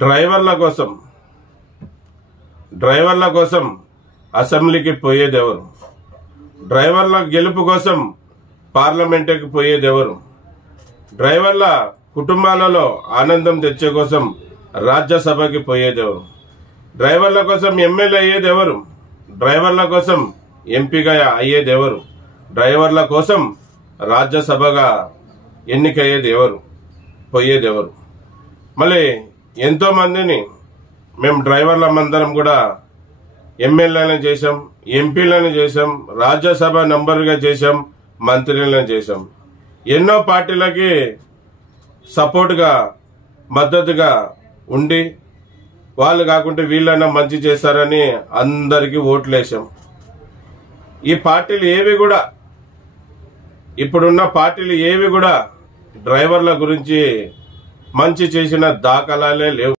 డ్రైవర్ల కోసం అసెంబ్లీకి పోయేది ఎవరు? డ్రైవర్ల గెలుపు కోసం పార్లమెంటుకి పోయేది ఎవరు? డ్రైవర్ల కుటుంబాలలో ఆనందం తెచ్చే కోసం రాజ్యసభకి పోయేది ఎవరు? డ్రైవర్ల కోసం ఎమ్మెల్యే అయ్యేది ఎవరు? డ్రైవర్ల కోసం ఎంపీగా అయ్యేది ఎవరు? డ్రైవర్ల కోసం రాజ్యసభగా ఎన్నికయ్యేది ఎవరు? పోయేది ఎవరు? మళ్ళీ ఎంతో మందిని మేము డ్రైవర్లమందరం కూడా ఎమ్మెల్యేలను చేశాం, ఎంపీలను చేశాం, రాజ్యసభ మెంబర్గా చేశాం, మంత్రులను చేశాం. ఎన్నో పార్టీలకి సపోర్ట్గా మద్దతుగా ఉండి వాళ్ళు కాకుంటే వీళ్ళన్నా మంచి చేస్తారని అందరికీ ఓట్లు వేసాం. ఈ పార్టీలు ఏవి కూడా, ఇప్పుడున్న పార్టీలు ఏవి కూడా డ్రైవర్ల గురించి మంచి చేసిన దాఖలాలే లేవు.